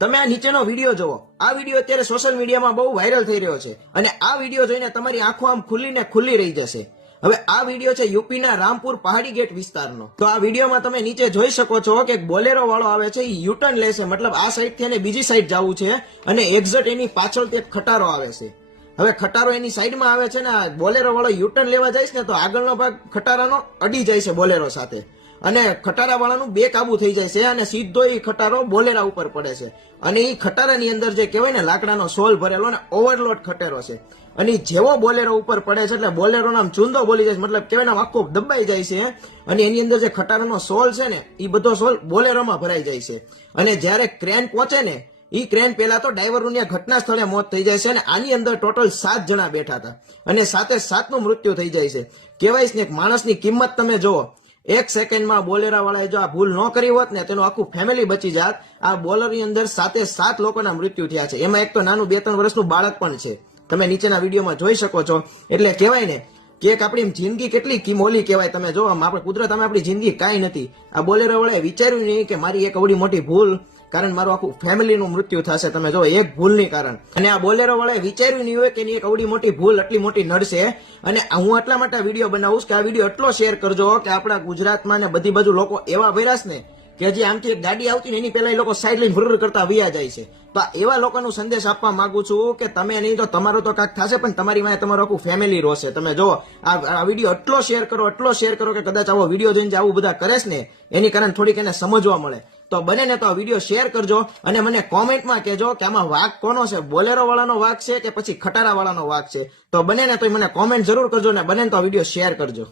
તમે આ નીચેનો વિડીયો જુઓ. આ વિડીયો અત્યારે સોશિયલ મીડિયામાં બહુ વાયરલ થઈ રહ્યો છે અને આ વિડીયો જોઈને તમારી આંખો આમ ખુલ્લીને ખુલ્લી રહી જશે. હવે આ વિડીયો છે યુપીના રામપુર પહાડી ગેટ વિસ્તારનો. તો આ વિડીયોમાં તમે નીચે જોઈ શકો છો કે બોલેરો વાળો આવે છે, યુટર્ન લેશે, મતલબ આ સાઈડ થી એને બીજી સાઈડ જવું છે અને એક્ઝેક્ટ એની પાછળ તે ખટારો આવે છે. હવે ખટારો એની સાઈડમાં આવે છે ને બોલેરો વાળો યુટર્ન લેવા જાય ને તો આગળનો ભાગ ખટારાનો અડી જાય છે બોલેરો સાથે અને ખટારા વાળાનું બેકાબુ થઈ જાય છે અને સીધો એ ખટારો બોલેરા ઉપર પડે છે અને એ ખટારાની અંદર જે કહેવાય ને લાકડાનો સોલ ભરેલો ને ઓવરલોડ ખટેરો છે અને જેવો બોલેરો ઉપર પડે છે એટલે બોલેરો નામ ચૂંદો બોલી જાય છે, મતલબ કહેવાય ને આખો દબાઈ જાય છે અને એની અંદર જે ખટારાનો સોલ છે ને એ બધો સોલ બોલેરોમાં ભરાઈ જાય છે અને જ્યારે ક્રેન પહોંચે ને ઈ ક્રેન પહેલા તો ડ્રાઈવરનું ઘટના સ્થળે મોત થઈ જાય છે અને આની અંદર ટોટલ 7 જણા બેઠા હતા અને 7 નું મૃત્યુ થઈ જાય છે. કહેવાય છે ને માણસની કિંમત તમે જુઓ. 1 સેકન્ડમાં બોલેરા વાળાએ જો આ ભૂલ ન કરી હોત ને તેનું આખું ફેમિલી બચી જાત. આ બોલરની અંદર 7 લોકોના મૃત્યુ થયા છે, એમાં એક તો નાનું 2-3 વર્ષનું બાળક પણ છે. તમે નીચેના વિડીયોમાં જોઈ શકો છો. એટલે કહેવાય ને કે આપણી જિંદગી કેટલી કિમોલી કહેવાય. તમે જો આપણે કુદરત અમે આપણી જિંદગી કાંઈ નથી. આ બોલેરા વાળાએ વિચાર્યું નહીં કે મારી એક અવડી મોટી ભૂલ કારણ મારું આખું ફેમિલીનું મૃત્યુ થશે. તમે જો એક ભૂલની કારણ. અને આ બોલેરો વાળાએ વિચાર્યું નહીં હોય કે એની એક અવડી મોટી ભૂલ આટલી મોટી નડશે. અને હું એટલા માટે વિડીયો બનાવું કે આ વિડીયો એટલો શેર કરજો કે આપણા ગુજરાતમાં ને બધી બાજુ લોકો એવા ભર્યા ને કે હજી આમથી એક ગાડી આવતી ને એની પહેલા એ લોકો સાઈડ લઈને ભૂર કરતા વયા જાય છે. તો એવા લોકોનો સંદેશ આપવા માંગુ છું કે તમે નહીં તો તમારો તો કાંઈક થશે પણ તમારી માં તમારું આખું ફેમિલી રોશે. તમે જો આ વિડીયો એટલો શેર કરો કે કદાચ આવો વિડીયો જોઈને આવું બધા કરે ને એની કારણે થોડીક એને સમજવા મળે. તો બને ને તો આ વિડીયો શેર કરજો અને મને કોમેન્ટમાં કહેજો કે આમાં વાક કોનો છે, બોલેરો વાળાનો વાક છે કે પછી ખટારા વાળાનો વાક છે. તો બને ને તો મને કોમેન્ટ જરૂર કરજો ને બને ને તો આ વિડીયો શેર કરજો.